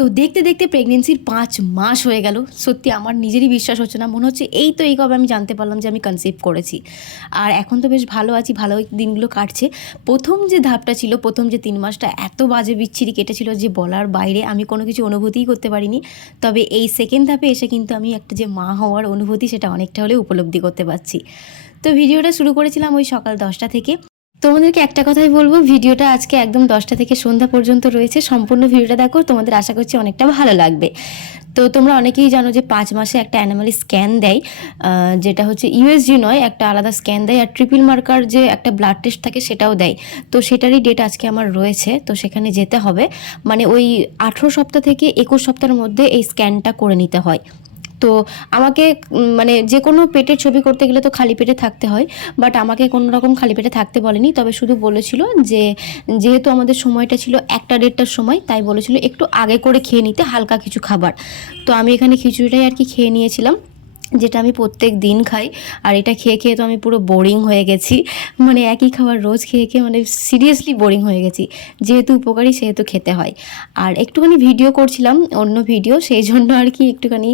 তো দেখতে দেখতে প্রেগনেন্সির পাঁচ মাস হয়ে গেল। সত্যি আমার নিজেরই বিশ্বাস হচ্ছে না। মনে হচ্ছে এই তো এই কবে আমি জানতে পারলাম যে আমি কনসিভ করেছি। আর এখন তো বেশ ভালো আছি, ভালো দিনগুলো কাটছে। প্রথম যে ধাপটা ছিল, প্রথম যে তিন মাসটা এত বাজে বিচ্ছিরি কেটেছিল যে বলার বাইরে আমি কোনো কিছু অনুভূতিই করতে পারিনি। তবে এই সেকেন্ড ধাপে এসে কিন্তু আমি একটা যে মা হওয়ার অনুভূতি সেটা অনেকটা হলেও উপলব্ধি করতে পারছি। তো ভিডিওটা শুরু করেছিলাম ওই সকাল দশটা থেকে। তোমাদেরকে একটা কথাই বলব, ভিডিওটা আজকে একদম দশটা থেকে সন্ধ্যা পর্যন্ত রয়েছে। সম্পূর্ণ ভিডিওটা দেখো, তোমাদের আশা করছি অনেকটা ভালো লাগবে। তো তোমরা অনেকেই জানো যে পাঁচ মাসে একটা অ্যানিমালি স্ক্যান দেয় যেটা হচ্ছে ইউএসজি নয়, একটা আলাদা স্ক্যান দেয়, আর ট্রিপল মার্কার যে একটা ব্লাড টেস্ট থাকে সেটাও দেয়। তো সেটারই ডেট আজকে আমার রয়েছে, তো সেখানে যেতে হবে। মানে ওই আঠেরো সপ্তাহ থেকে একুশ সপ্তাহের মধ্যে এই স্ক্যানটা করে নিতে হয়। তো আমাকে মানে যে কোনো পেটের ছবি করতে গেলে তো খালি পেটে থাকতে হয় বাট আমাকে কোনো রকম খালি পেটে থাকতে বলেনি। তবে শুধু বলেছিল যে, যেহেতু আমাদের সময়টা ছিল একটা দেড়টার সময়, তাই বলেছিল একটু আগে করে খেয়ে নিতে, হালকা কিছু খাবার। তো আমি এখানে খিচুড়িটাই আর কি খেয়ে নিয়েছিলাম। যেটা আমি প্রত্যেক দিন খাই, আর এটা খেয়ে খেয়ে তো আমি পুরো বোরিং হয়ে গেছি। মানে একই খাবার রোজ খেয়ে খেয়ে মানে সিরিয়াসলি বোরিং হয়ে গেছি। যেহেতু উপকারী, সেহেতু খেতে হয়। আর একটুখানি ভিডিও করছিলাম, অন্য ভিডিও সেই জন্য আর কি একটুখানি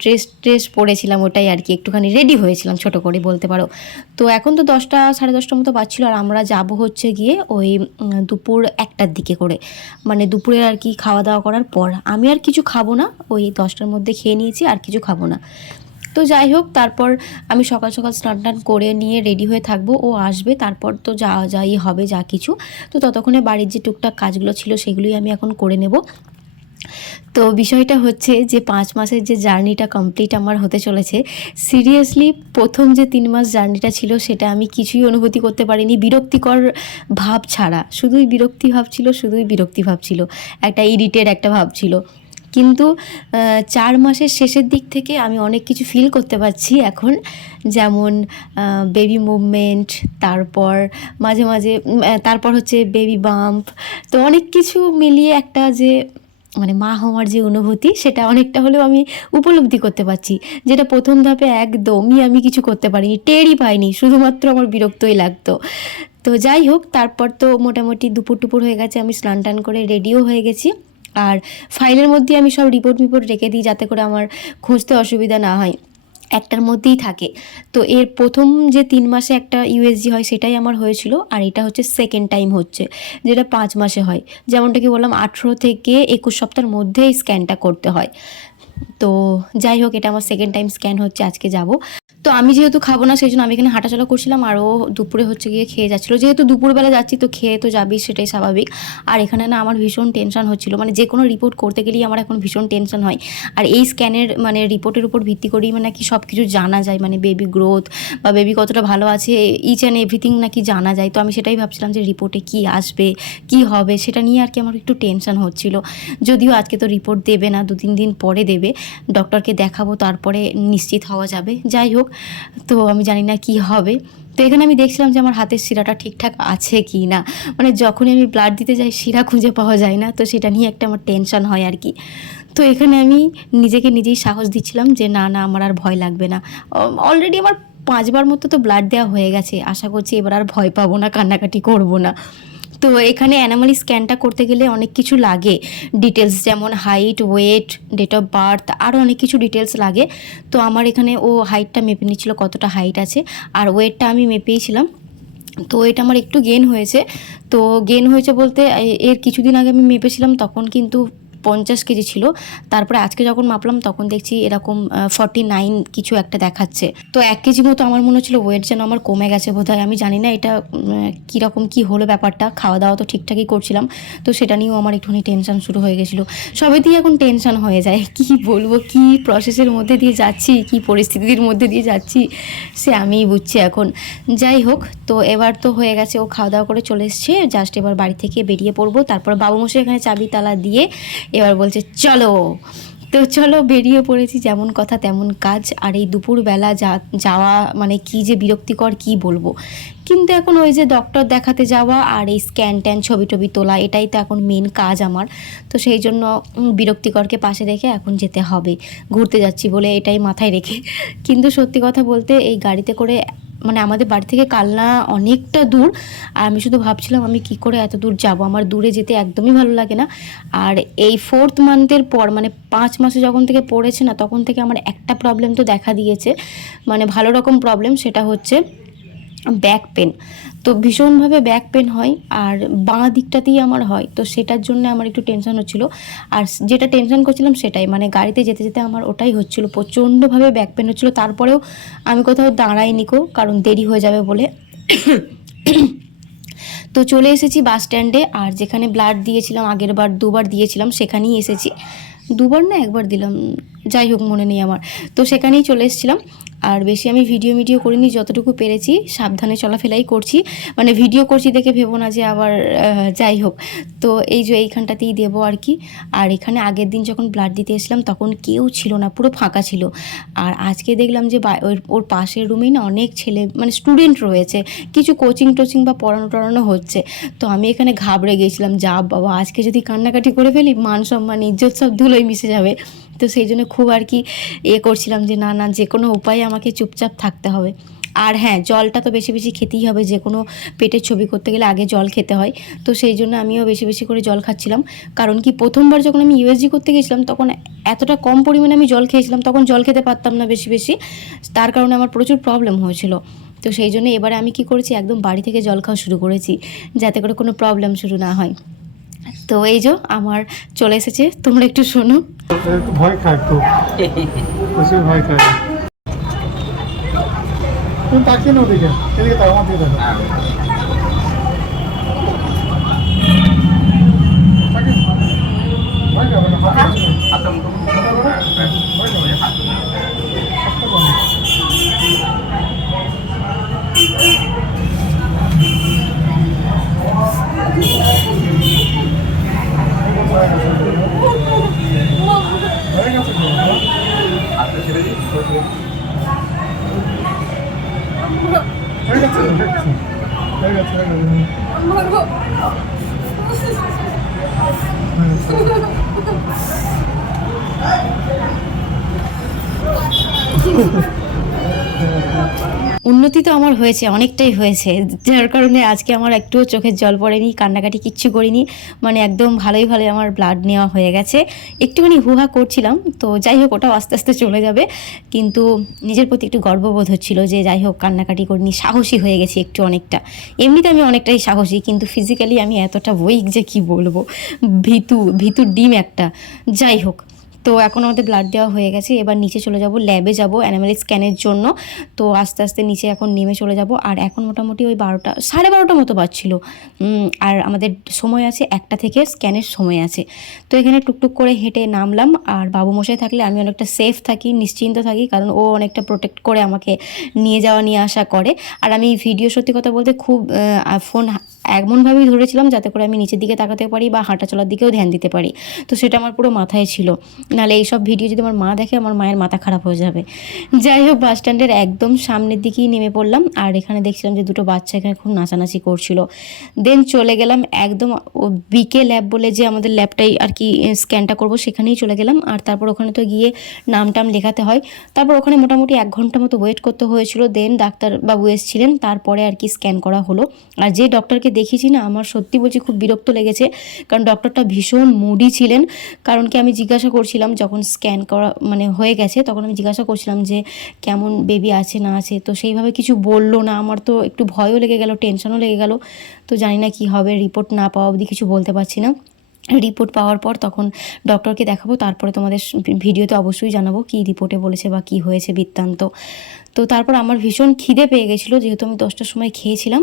ড্রেস ড্রেস পরেছিলাম, ওটাই আর কি। একটুখানি রেডি হয়েছিলাম, ছোট করে বলতে পারো। তো এখন তো দশটা, সাড়ে দশটার মতো বাজছিল, আর আমরা যাব হচ্ছে গিয়ে ওই দুপুর একটার দিকে করে। মানে দুপুরে আর কি খাওয়া দাওয়া করার পর। আমি আর কিছু খাব না, ওই দশটার মধ্যে খেয়ে নিয়েছি, আর কিছু খাব না। তো যাই হোক, তারপর আমি সকাল সকাল স্নান টান করে নিয়ে রেডি হয়ে থাকব। ও আসবে, তারপর তো যা যাই হবে যা কিছু। তো ততক্ষণে বাড়ির যে টুকটাক কাজগুলো ছিল সেগুলোই আমি এখন করে নেব। তো বিষয়টা হচ্ছে যে পাঁচ মাসের যে জার্নিটা কমপ্লিট আমার হতে চলেছে, সিরিয়াসলি প্রথম যে তিন মাস জার্নিটা ছিল সেটা আমি কিছুই অনুভূতি করতে পারিনি। বিরক্তিকর ভাব ছাড়া, শুধুই বিরক্তি ভাব ছিল, শুধুই বিরক্তি ভাব ছিল। একটা ইরিটেড একটা ভাব ছিল। কিন্তু চার মাসের শেষের দিক থেকে আমি অনেক কিছু ফিল করতে পারছি এখন। যেমন বেবি মুভমেন্ট তারপর মাঝে মাঝে তারপর হচ্ছে বেবি বাম্প তো অনেক কিছু মিলিয়ে একটা যে মানে মা হওয়ার যে অনুভূতি, সেটা অনেকটা হলেও আমি উপলব্ধি করতে পারছি। যেটা প্রথম ধাপে একদমই আমি কিছু করতে পারিনি, টেরই পাইনি, শুধুমাত্র আমার বিরক্তই লাগতো। তো যাই হোক, তারপর তো মোটামুটি দুপুর টুপুর হয়ে গেছে, আমি স্নান টান করে রেডিও হয়ে গেছি। আর ফাইলের মধ্যে আমি সব রিপোর্ট মিপোর্ট রেখে দিই যাতে করে আমার খুঁজতে অসুবিধা না হয়। একটার মধ্যেই থাকে। তো এর প্রথম যে তিন মাসে একটা ইউএসজি হয় সেটাই আমার হয়েছিল আর এটা হচ্ছে সেকেন্ড টাইম হচ্ছে, যেটা পাঁচ মাসে হয়। যেমনটা কি বললাম, আঠেরো থেকে একুশ সপ্তাহের মধ্যে এই স্ক্যানটা করতে হয়। তো যাই হোক, এটা আমার সেকেন্ড টাইম স্ক্যান হচ্ছে, আজকে যাব। তো আমি যেহেতু খাব না, সেই জন্য আমি এখানে হাঁটাচলা করছিলাম আর ও দুপুরে হচ্ছে গিয়ে খেয়ে যাচ্ছিল। যেহেতু দুপুরবেলা যাচ্ছি, তো খেয়ে তো যাবি, সেটাই স্বাভাবিক। আর এখানে না আমার ভীষণ টেনশন হচ্ছিল। মানে যে কোনো রিপোর্ট করতে গেলেই আমার এখন ভীষণ টেনশন হয়। আর এই স্ক্যানের মানে রিপোর্টের উপর ভিত্তি করেই মানে কি সব কিছু জানা যায়। মানে বেবি গ্রোথ বা বেবি কতটা ভালো আছে ইচ অ্যান্ড এভরিথিং নাকি জানা যায়। তো আমি সেটাই ভাবছিলাম যে রিপোর্টে কি আসবে, কি হবে, সেটা নিয়ে আর কি আমার একটু টেনশন হচ্ছিল। যদিও আজকে তো রিপোর্ট দেবে না দু তিন দিন পরে দেবে। ডক্টরকে দেখাবো, তারপরে নিশ্চিত হওয়া যাবে। যাই হোক তো আমি জানি না কি হবে। তো এখানে আমি দেখছিলাম যে আমার হাতের শিরাটা ঠিকঠাক আছে কি না। মানে যখনই আমি ব্লাড দিতে যাই, শিরা খুঁজে পাওয়া যায় না। তো সেটা নিয়ে একটা আমার টেনশন হয় আর কি। তো এখানে আমি নিজেকে নিজেই সাহস দিচ্ছিলাম যে না না, আমার আর ভয় লাগবে না। অলরেডি আমার পাঁচবার মতো তো ব্লাড দেওয়া হয়ে গেছে। আশা করছি এবার আর ভয় পাবো না, কান্নাকাটি করব না। তো এখানে অ্যানামালি স্ক্যানটা করতে গেলে অনেক কিছু লাগে। ডিটেলস যেমন height weight date of birth আরও অনেক কিছু ডিটেলস লাগে। তো আমার এখানে ও হাইটটা মেপে নিচ্ছিল কতটা হাইট আছে, আর ওয়েটটা আমি মেপেইছিলাম। তো এটা আমার একটু গেন হয়েছে। তো গেন হয়েছে বলতে এর কিছুদিন আগে আমি মেপেছিলাম, তখন কিন্তু পঞ্চাশ কেজি ছিল। তারপরে আজকে যখন মাপলাম, তখন দেখছি এরকম ফর্টি নাইন কিছু একটা দেখাচ্ছে। তো এক কেজি মতো আমার মনে হচ্ছিল ওয়েট যেন আমার কমে গেছে বোধহয়। আমি জানি না এটা কীরকম, কী হলো ব্যাপারটা। খাওয়া দাওয়া তো ঠিকঠাকই করছিলাম। তো সেটা নিয়েও আমার একটুখানি টেনশন শুরু হয়ে গেছিল। সবে সবেতেই এখন টেনশন হয়ে যায়। কি বলব, কি প্রসেসের মধ্যে দিয়ে যাচ্ছি, কি পরিস্থিতির মধ্যে দিয়ে যাচ্ছি, সে আমিই বুঝছি এখন। যাই হোক, তো এবার তো হয়ে গেছে, ও খাওয়া দাওয়া করে চলে এসছে। জাস্ট এবার বাড়ি থেকে বেরিয়ে পড়ব। তারপর বাবু মশাই এখানে চাবি তালা দিয়ে এবার বলছে, চলো। তো চলো, বেরিয়ে পড়েছি যেমন কথা তেমন কাজ। আর এই দুপুরবেলা যা, যাওয়া মানে কি যে বিরক্তিকর কি বলব? কিন্তু এখন ওই যে ডক্টর দেখাতে যাওয়া আর এই স্ক্যান ট্যান ছবি টবি তোলা, এটাই তো এখন মেন কাজ আমার। তো সেই জন্য বিরক্তিকরকে পাশে রেখে এখন যেতে হবে। ঘুরতে যাচ্ছি বলে এটাই মাথায় রেখে। কিন্তু সত্যি কথা বলতে এই গাড়িতে করে মানে আমাদের বাড়ি থেকে কালনা অনেকটা দূর। আর আমি শুধু ভাবছিলাম আমি কি করে এত দূর যাব? আমার দূরে যেতে একদমই ভালো লাগে না। আর এই ফোর্থ মান্থের পর মানে পাঁচ মাসে যখন থেকে পড়েছে না, তখন থেকে আমার একটা প্রবলেম তো দেখা দিয়েছে। মানে ভালো রকম প্রবলেম সেটা হচ্ছে ব্যাক পেন তো ভীষণভাবে ব্যাক পেন হয় আর বাঁ দিকটাতেই আমার হয়। তো সেটার জন্য আমার একটু টেনশন হচ্ছিল। আর যেটা টেনশন করছিলাম সেটাই। মানে গাড়িতে যেতে যেতে আমার ওটাই হচ্ছিল। প্রচণ্ডভাবে ব্যাক পেন হচ্ছিল। তারপরেও আমি কোথাও দাঁড়াইনি কো, কারণ দেরি হয়ে যাবে বলে। তো চলে এসেছি বাস স্ট্যান্ডে আর যেখানে ব্লাড দিয়েছিলাম, আগের বার দুবার দিয়েছিলাম, সেখানেই এসেছি। দুবার না একবার দিলাম। যাই হোক, মনে নেই আমার। তো সেখানেই চলে এসেছিলাম। আর বেশি আমি ভিডিও মিডিও করিনি, যতটুকু পেরেছি, সাবধানে চলাফেলাই করছি। মানে ভিডিও করছি দেখে ভেবো না যে আবার যাই হোক। তো এই যে এইখানটাতেই দেবো আর কি। আর এখানে আগের দিন যখন ব্লাড দিতে এসেছিলাম, তখন কেউ ছিল না, পুরো ফাঁকা ছিল। আর আজকে দেখলাম যে ওর পাশের রুমেই না অনেক ছেলে মানে স্টুডেন্ট রয়েছে। কিছু কোচিং টোচিং বা পড়ানো টড়ানো হচ্ছে। তো আমি এখানে ঘাবড়ে গেছিলাম, যা বাবা, আজকে যদি কান্নাকাটি করে ফেলি মান সম্মান ইজ্জত সব ধুলোই মিশে যাবে। তো সেই জন্য খুব আর কি এ করছিলাম যে না না, যে কোনো উপায়ে আমাকে চুপচাপ থাকতে হবে। আর হ্যাঁ জলটা তো বেশি বেশি খেতেই হবে। যে কোনো পেটের ছবি করতে গেলে আগে জল খেতে হয়। তো সেই জন্য আমিও বেশি বেশি করে জল খাচ্ছিলাম। কারণ কি প্রথমবার যখন আমি ইউএসজি করতে গেছিলাম, তখন এতটা কম পরিমাণে আমি জল খেয়েছিলাম, তখন জল খেতে পারতাম না বেশি বেশি। তার কারণে আমার প্রচুর প্রবলেম হয়েছিল। তো সেই জন্য এবারে আমি কি করেছি, একদম বাড়ি থেকে জল খাওয়া শুরু করেছি। যাতে করে কোনো প্রবলেম শুরু না হয়। তো এই যে আমার চলে এসেছে তোমরা একটু শোনো। একটু ভয় খায় তো। প্রচুর ভয় খায়। তুমি তাকিয়ে না ওদিকে এদিকে তাও আমার দিকে দেখো। তাকিয়ে থাকো। ভয় খাবে না, হাতে আছে না। হাতে করে, ভয় খাবে না। হাতটা বাঁধো। ভয় গেছে। ভয় গেছে তো, হ্যাঁ? হয়ে গেছে হয়ে গেছে হয়ে গেছে হয়ে গেছে হয়ে গেছে। উন্নতি তো আমার হয়েছে, অনেকটাই হয়েছে। যার কারণে আজকে আমার একটুও চোখের জল পড়েনি, কান্নাকাটি কিচ্ছু করিনি। মানে একদম ভালোই ভালোই আমার ব্লাড নেওয়া হয়ে গেছে। একটুখানি হুহা করছিলাম, তো যাই হোক ওটাও আস্তে আস্তে চলে যাবে। কিন্তু নিজের প্রতি একটু গর্ববোধ হচ্ছিল যে যাই হোক কান্নাকাটি করিনি, সাহসী হয়ে গেছি একটু অনেকটা। এমনিতে আমি অনেকটাই সাহসী, কিন্তু ফিজিক্যালি আমি এতটা উইক যে কি বলব? ভীতু, ভীতুর ডিম একটা। যাই হোক তো এখন আমাদের ব্লাড দেওয়া হয়ে গেছে। এবার নিচে চলে যাব ল্যাবে যাব অ্যানিমাল স্ক্যানের জন্য। তো আস্তে আস্তে নিচে এখন নেমে চলে যাব। আর এখন মোটামুটি ওই বারোটা, সাড়ে বারোটা মতো বাজছিল। আর আমাদের সময় আছে একটা থেকে স্ক্যানের সময় আছে। তো এখানে টুকটুক করে হেঁটে নামলাম। আর বাবু মশাই থাকলে আমি অনেকটা সেফ থাকি, নিশ্চিন্ত থাকি, কারণ ও অনেকটা প্রোটেক্ট করে আমাকে নিয়ে যাওয়া, নিয়ে আসা করে। আর আমি ভিডিও সত্যি কথা বলতে খুব ফোন এমনভাবেই ধরেছিলাম যাতে করে আমি নিচের দিকে তাকাতে পারি বা হাঁটা চলার দিকেও ধ্যান দিতে পারি। তো সেটা আমার পুরো মাথায় ছিল। নাহলে এইসব ভিডিও যদি আমার মা দেখে, আমার মায়ের মাথা খারাপ হয়ে যাবে। যাই হোক বাস স্ট্যান্ডের একদম সামনের দিকেই নেমে পড়লাম। আর এখানে দেখছিলাম যে দুটো বাচ্চা এখানে খুব নাচানাচি করছিল। দেন চলে গেলাম একদম বিকে ল্যাব বলে যে আমাদের ল্যাবটাই আর কি স্ক্যানটা করব, সেখানেই চলে গেলাম। আর তারপর ওখানে তো গিয়ে নাম টাম লেখাতে হয়। তারপর ওখানে মোটামুটি এক ঘণ্টা মতো ওয়েট করতে হয়েছিল। দেন ডাক্তারবাবু এসেছিলেন। তারপরে আর কি স্ক্যান করা হলো। আর যে ডক্টরকে দেখিয়েছি না, আমার সত্যি বলছি খুব বিরক্ত লেগেছে। কারণ ডক্টরটা ভীষণ মুডি ছিলেন। কারণ কি আমি জিজ্ঞাসা করছিলাম, যখন স্ক্যান করা মানে হয়ে গেছে, তখন আমি জিজ্ঞাসা করছিলাম যে, কেমন বেবি আছে, না আছে? তো সেইভাবে কিছু বলল না। আমার তো একটু ভয়ও লেগে গেল, টেনশনও লেগে গেল। তো জানি না কি হবে, রিপোর্ট না পাওয়া অবধি কিছু বলতে পারছি না। রিপোর্ট পাওয়ার পর তখন ডক্টরকে দেখাবো, তারপরে তোমাদের ভিডিওতে অবশ্যই জানাব কি রিপোর্টে বলেছে বা কি হয়েছে বৃত্তান্ত। তো তারপর আমার ভীষণ খিদে পেয়ে গেছিল, যেহেতু আমি দশটার সময় খেয়েছিলাম।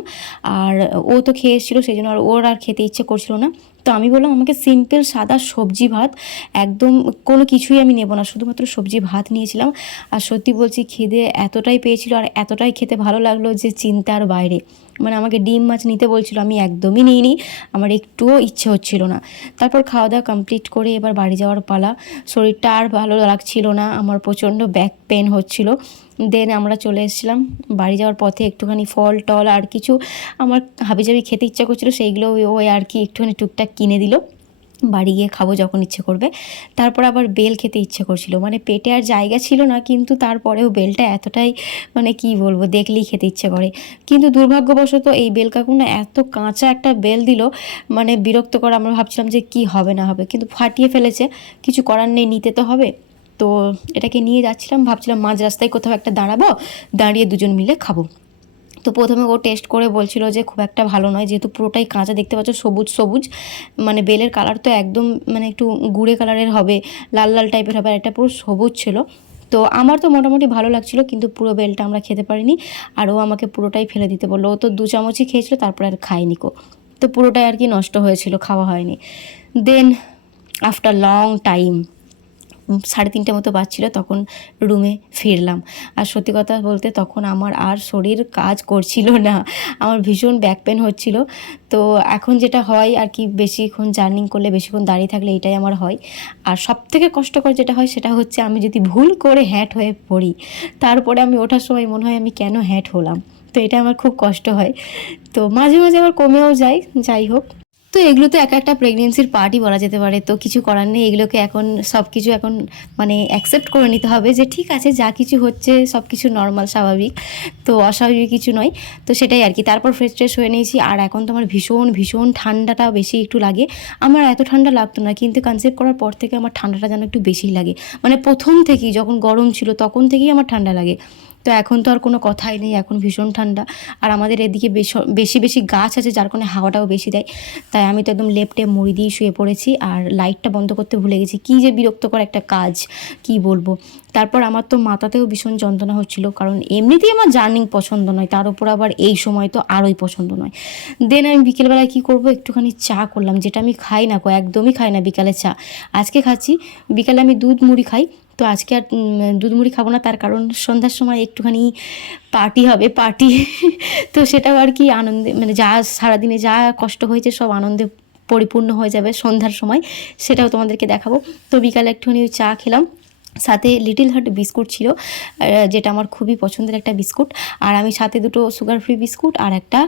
আর ও তো খেয়ে এসেছিল সেই জন্য আর ওর আর খেতে ইচ্ছে করছিল না। তো আমি বললাম, আমাকে সিম্পল সাদা সবজি ভাত, একদম কোনো কিছুই আমি নেব না। শুধুমাত্র সবজি ভাত নিয়েছিলাম। আর সত্যি বলছি, খিদে এতটাই পেয়েছিল আর এতটাই খেতে ভালো লাগল যে চিন্তার বাইরে। মানে আমাকে ডিম মাছ নিতে বলছিল, আমি একদমই নিইনি। আমার একটুও ইচ্ছে হচ্ছিল না। তারপর খাওয়া দাওয়া কমপ্লিট করে এবার বাড়ি যাওয়ার পালা। শরীরটা আর ভালো লাগছিল না। আমার প্রচণ্ড ব্যাক পেন হচ্ছিল। দেন আমরা চলে এসেছিলাম। বাড়ি যাওয়ার পথে একটুখানি ফল, টল আর কিছু আমার হাবিজাবি খেতে ইচ্ছা করছিল, সেইগুলো ওই- আর কি একটুখানি টুকটাক কিনে দিল। বাড়ি গিয়ে খাব যখন ইচ্ছে করবে। তারপর আবার বেল খেতে ইচ্ছে করছিল। মানে পেটে আর জায়গা ছিল না, কিন্তু তারপরেও বেলটা এতটাই মানে কি বলব, দেখলেই খেতে ইচ্ছে করে। কিন্তু দুর্ভাগ্যবশত এই বেল কাকু না এত কাঁচা একটা বেল দিল মানে বিরক্ত করা আমরা ভাবছিলাম যে কি হবে না হবে। কিন্তু ফাটিয়ে ফেলেছে। কিছু করার নেই, নিতে তো হবে। তো এটাকে নিয়ে যাচ্ছিলাম, ভাবছিলাম মাঝ রাস্তায় কোথাও একটা দাঁড়াবো, দাঁড়িয়ে দুজন মিলে খাব। তো প্রথমে ও টেস্ট করে বলছিল যে খুব একটা ভালো নয়, যেহেতু পুরোটাই কাঁচা, দেখতে পাচ্ছ সবুজ সবুজ মানে বেলের কালার তো একদম মানে একটু গুড়ে কালারের হবে, লাল লাল টাইপের হবে, আর এটা পুরো সবুজ ছিল। তো আমার তো মোটামুটি ভালো লাগছিল, কিন্তু পুরো বেলটা আমরা খেতে পারিনি, আর ও আমাকে পুরোটাই ফেলে দিতে বলল, ও তো দু চামচই খেয়েছিল, তারপরে আর খায়নি কো। তো পুরোটাই আর কি নষ্ট হয়েছিল, খাওয়া হয়নি। দেন আফটার লং টাইম সাড়ে তিনটে মতো বাজছিল, তখন রুমে ফিরলাম। আর সত্যি কথা বলতে তখন আমার আর শরীর কাজ করছিল না, আমার ভীষণ ব্যাক পেন হচ্ছিল। তো এখন যেটা হয় আর কি, বেশিক্ষণ জার্নিং করলে, বেশিক্ষণ দাঁড়িয়ে থাকলে এটাই আমার হয়। আর সব থেকে কষ্টকর যেটা হয়, সেটা হচ্ছে আমি যদি ভুল করে হ্যাট হয়ে পড়ি, তারপরে আমি ওঠার সময় মনে হয় আমি কেন হ্যাট হলাম? তো এটা আমার খুব কষ্ট হয়। তো মাঝে মাঝে আবার কমেও যায়, যাই হোক। তো এগুলো তো এক একটা প্রেগনেন্সির পার্টই বলা যেতে পারে। তো কিছু করার নেই, এগুলোকে এখন সব কিছু এখন মানে অ্যাকসেপ্ট করে নিতে হবে যে ঠিক আছে, যা কিছু হচ্ছে সব কিছু নর্মাল স্বাভাবিক। তো অস্বাভাবিক কিছু নয়। তো সেটাই আর কি। তারপর ফ্রেশ ট্রেশ হয়ে নিয়েছি। আর এখন তো আমার ভীষণ ভীষণ ঠান্ডাটা বেশি একটু লাগে। আমার এত ঠান্ডা লাগতো না, কিন্তু কনসেপ্ট করার পর থেকে আমার ঠান্ডাটা যেন একটু বেশি লাগে। মানে প্রথম থেকেই যখন গরম ছিল, তখন থেকেই আমার ঠান্ডা লাগে। তো এখন তো আর কোনো কথাই নেই, এখন ভীষণ ঠান্ডা। আর আমাদের এদিকে বেশ- বেশি বেশি গাছ আছে যার কারণে হাওয়াটাও বেশি দেয়। তাই আমি তো একদম লেপটে মুড়ি দিয়ে শুয়ে পড়েছি আর লাইটটা বন্ধ করতে ভুলে গেছি। কী যে বিরক্তকর একটা কাজ, কি বলব? তারপর আমার তো মাথাতেও ভীষণ যন্ত্রণা হচ্ছিল, কারণ এমনিতেই আমার জার্নিং পছন্দ নয়, তার উপর আবার এই সময় তো আরোই পছন্দ নয়। দেন আমি বিকেলবেলায় কী করব? একটুখানি চা করলাম, যেটা আমি খাই না কো একদমই খাই না বিকালে চা। আজকে খাচ্ছি, বিকালে আমি দুধ মুড়ি খাই তো আজকে আর দুধ মুড়ি খাব না, তার কারণ সন্ধ্যার সময় একটুখানি পার্টি হবে, পার্টি। তো সেটাও আর কি আনন্দে মানে যা সারাদিনে যা কষ্ট হয়েছে সব আনন্দে পরিপূর্ণ হয়ে যাবে সন্ধ্যার সময়, সেটাও তোমাদেরকে দেখাবো। তো বিকালে একটুখানি ওই চা খেলাম, সাথে লিটিল হার্ট বিস্কুট ছিল যেটা আমার খুবই পছন্দের একটা বিস্কুট, আর আমি সাথে দুটো সুগার ফ্রি বিস্কুট আর একটা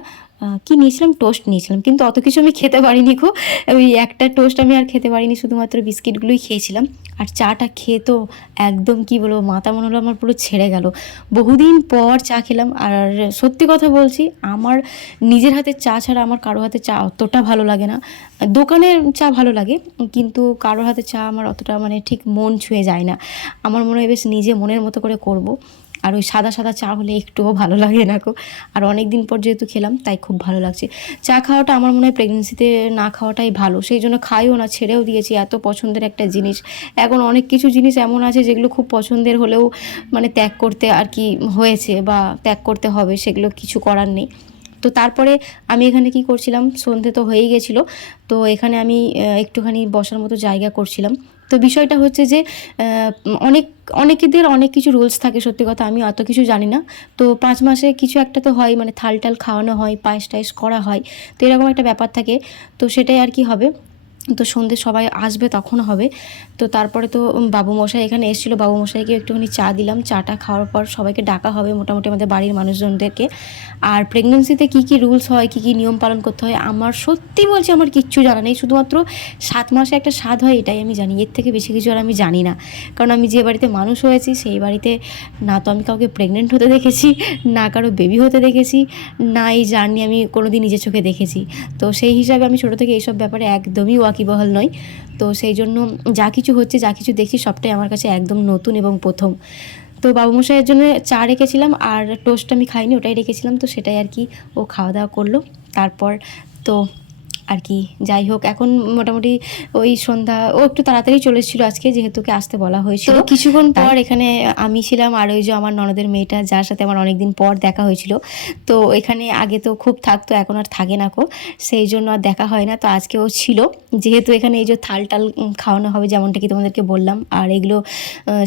কি নিয়েছিলাম? টোস্ট নিয়েছিলাম। কিন্তু অত কিছু আমি খেতে পারিনি গো। ওই একটা টোস্ট আমি আর খেতে পারিনি, শুধুমাত্র বিস্কিটগুলোই খেয়েছিলাম। আর চাটা খেয়ে তো একদম কি বলব, মাথা মনে হলো আমার পুরো ছেড়ে গেল। বহুদিন পর চা খেলাম, আর সত্যি কথা বলছি, আমার নিজের হাতে চা ছাড়া আমার কারও হাতে চা অতটা ভালো লাগে না। দোকানের চা ভালো লাগে, কিন্তু কারোর হাতে চা আমার অতটা মানে ঠিক মন ছুঁয়ে যায় না। আমার মনে হয় বেশ নিজে মনের মতো করে করব। আর ওই সাদা সাদা চা হলে একটুও ভালো লাগে না গো। আর অনেক দিন পর যেহেতু খেলাম, তাই খুব ভালো লাগছে। চা খাওয়াটা আমার মনে হয় প্রেগনেন্সিতে না খাওয়াটাই ভালো। সেই জন্য খাইও না, ছেড়েও দিয়েছি এত পছন্দের একটা জিনিস। এখন অনেক কিছু জিনিস এমন আছে যেগুলো খুব পছন্দের হলেও মানে ত্যাগ করতে আর কি হয়েছে বা ত্যাগ করতে হবে, সেগুলো কিছু করার নেই। তো তারপরে আমি এখানে কি করছিলাম, সন্ধে তো হয়েই গেছিল। তো এখানে আমি একটুখানি বসার মতো জায়গা করছিলাম। তো বিষয়টা হচ্ছে যে অনেক, অনেকেদের অনেক কিছু রুলস থাকে সত্যি কথা, আমি অত কিছু জানি না। তো পাঁচ মাসে কিছু একটা তো হয় মানে থাল টাল খাওয়ানো হয় পায়েস টায়েস করা হয়, তো এরকম একটা ব্যাপার থাকে। তো সেটাই আর কি হবে। তো সন্ধে সবাই আসবে তখন হবে। তো তারপরে তো বাবু মশাই এখানে এসেছিল বাবু মশাইকে একটুখানি চা দিলাম। চাটা খাওয়ার পর সবাইকে ডাকা হবে মোটামুটি আমাদের বাড়ির মানুষজনদেরকে। আর প্রেগনেন্সিতে কী কী রুলস হয়, কী কী নিয়ম পালন করতে হয়, আমার সত্যি বলছি আমার কিচ্ছু জানা নেই। শুধুমাত্র সাত মাসে একটা স্বাদ হয়, এটাই আমি জানি। এর থেকে বেশি কিছু আর আমি জানি না। কারণ আমি যে বাড়িতে মানুষ হয়েছি, সেই বাড়িতে না তো আমি কাউকে প্রেগনেন্ট হতে দেখেছি, না কারও বেবি হতে দেখেছি, না এই জার্নি আমি কোনো দিন নিজের চোখে দেখেছি। তো সেই হিসাবে আমি ছোটো থেকে এইসব ব্যাপারে একদমই ওয়াকিবহাল নয়। তো সেই জন্য যা কিছু হচ্ছে, যা কিছু দেখছি, সবটাই আমার কাছে একদম নতুন এবং প্রথম। তো বাবুমশাইয়ের জন্য চা রেখেছিলাম আর টোস্ট আমি খাইনি, ওটাই রেখেছিলাম। তো সেটাই আর কি ও খাওয়া দাওয়া করল। তারপর তো আর কি। যাই হোক এখন মোটামুটি ওই সন্ধ্যা ও একটু তাড়াতাড়ি চলে এসেছিল আজকে যেহেতু ওকে আসতে বলা হয়েছিল। কিছুক্ষণ পর এখানে আমি ছিলাম আর ওই যে আমার ননদের মেয়েটা যার সাথে আমার অনেকদিন পর দেখা হয়েছিল। তো এখানে আগে তো খুব থাকতো এখন আর থাকে না কো। সেই জন্য আর দেখা হয় না। তো আজকে ও ছিল। যেহেতু এখানে এই যে থাল টাল খাওয়ানো হবে যেমনটা কি তোমাদেরকে বললাম আর এগুলো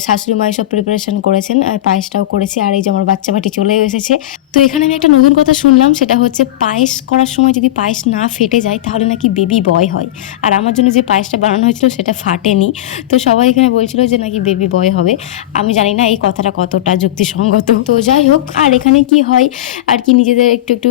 শাশুড়ি মা সব প্রিপারেশন করেছেন আর পায়েসটাও করেছে আর এই যে আমার বাচ্চা বাটি চলেও এসেছে। তো এখানে আমি একটা নতুন কথা শুনলাম সেটা হচ্ছে পায়েস করার সময় যদি পায়েস না ফেটে যায় তাহলে নাকি বেবি বয় হয়। আর আমার জন্য যে পায়েসটা বানানো হয়েছিল সেটা ফাটেনি। তো সবাই এখানে বলছিল যে নাকি বেবি বয় হবে। আমি জানি না এই কথাটা কতটা যুক্তিসঙ্গত। তো যাই হোক, আর এখানে কি হয়? আর কি নিজেদের একটু একটু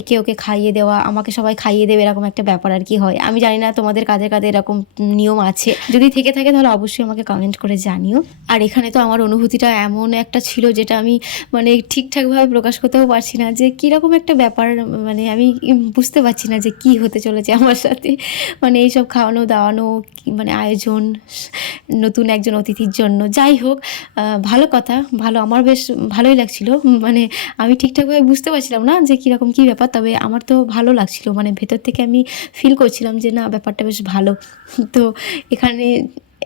একে ওকে খাইয়ে দেওয়া, আমাকে সবাই খাইয়ে দেবে এরকম একটা ব্যাপার আর কি হয়। আমি জানি না তোমাদের কাদের কাদের এরকম নিয়ম আছে। যদি থেকে থাকে তাহলে অবশ্যই আমাকে কমেন্ট করে জানিও। আর এখানে তো আমার অনুভূতিটা এমন একটা ছিল যেটা আমি মানে ঠিকঠাকভাবে প্রকাশ করতেও পারছি না যে কীরকম একটা ব্যাপার মানে আমি বুঝতে পারছি না যে কি হতে চলেছে আমার সাথে। মানে এইসব খাওয়ানো, দাওয়ানো মানে আয়োজন, নতুন একজন অতিথির জন্য। যাই হোক ভালো কথা, ভালো। আমার বেশ ভালোই লাগছিল। মানে আমি ঠিকঠাকভাবে বুঝতে পারছিলাম না যে কীরকম কী ব্যাপার, তবে আমার তো ভালো লাগছিল। মানে ভেতর থেকে আমি ফিল করছিলাম যে না, ব্যাপারটা বেশ ভালো। তো এখানে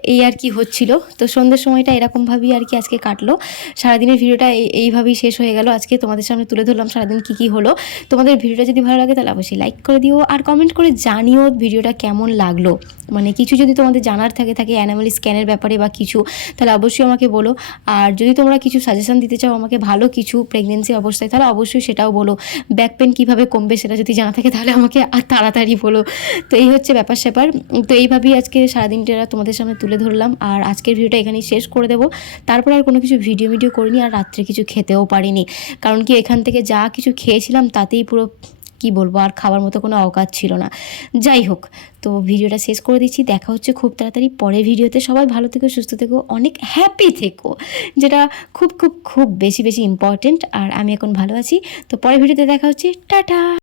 এই আর কি হচ্ছিল। তো সন্ধ্যের সময়টা এরকমভাবেই আর কি আজকে কাটলো। সারাদিনের ভিডিওটা এই- এইভাবেই শেষ হয়ে গেল। আজকে তোমাদের সামনে তুলে ধরলাম সারাদিন কী কী হলো। তোমাদের ভিডিওটা যদি ভালো লাগে তাহলে অবশ্যই লাইক করে দিও আর কমেন্ট করে জানিও ভিডিওটা কেমন লাগল। মানে কিছু যদি তোমাদের জানার থাকে থাকে অ্যানিমাল স্ক্যানের ব্যাপারে বা কিছু, তাহলে অবশ্যই আমাকে বলো। আর যদি তোমরা কিছু সাজেশন দিতে চাও, আমাকে ভালো কিছু প্রেগনেন্সি অবস্থায়, তাহলে অবশ্যই সেটাও বলো। ব্যাক পেন কীভাবে কমবে সেটা যদি জানা থাকে, তাহলে আমাকে আর তাড়াতাড়ি বলো। তো এই হচ্ছে ব্যাপার স্যাপার তো এইভাবেই আজকে সারাদিনটা তোমাদের সামনে তুলে ধরলাম আর আজকের ভিডিওটা এখানেই শেষ করে দেবো। তারপর আর কোনো কিছু ভিডিও ভিডিও করিনি আর রাত্রে কিছু খেতেও পারিনি। কারণ কি এখান থেকে যা কিছু খেয়েছিলাম তাতেই পুরো, কি বলব, আর খাবার মতো কোনো অকাত ছিল না। যাই হোক, তো ভিডিওটা শেষ করে দিচ্ছি। দেখা হচ্ছে খুব তাড়াতাড়ি পরের ভিডিওতে। সবাই ভালো থেকো, সুস্থ থেকো, অনেক হ্যাপি থেকো, যেটা খুব খুব খুব বেশি বেশি ইম্পর্টেন্ট আর আমি এখন ভালো আছি। তো পরের ভিডিওতে দেখা হচ্ছে। টাটা!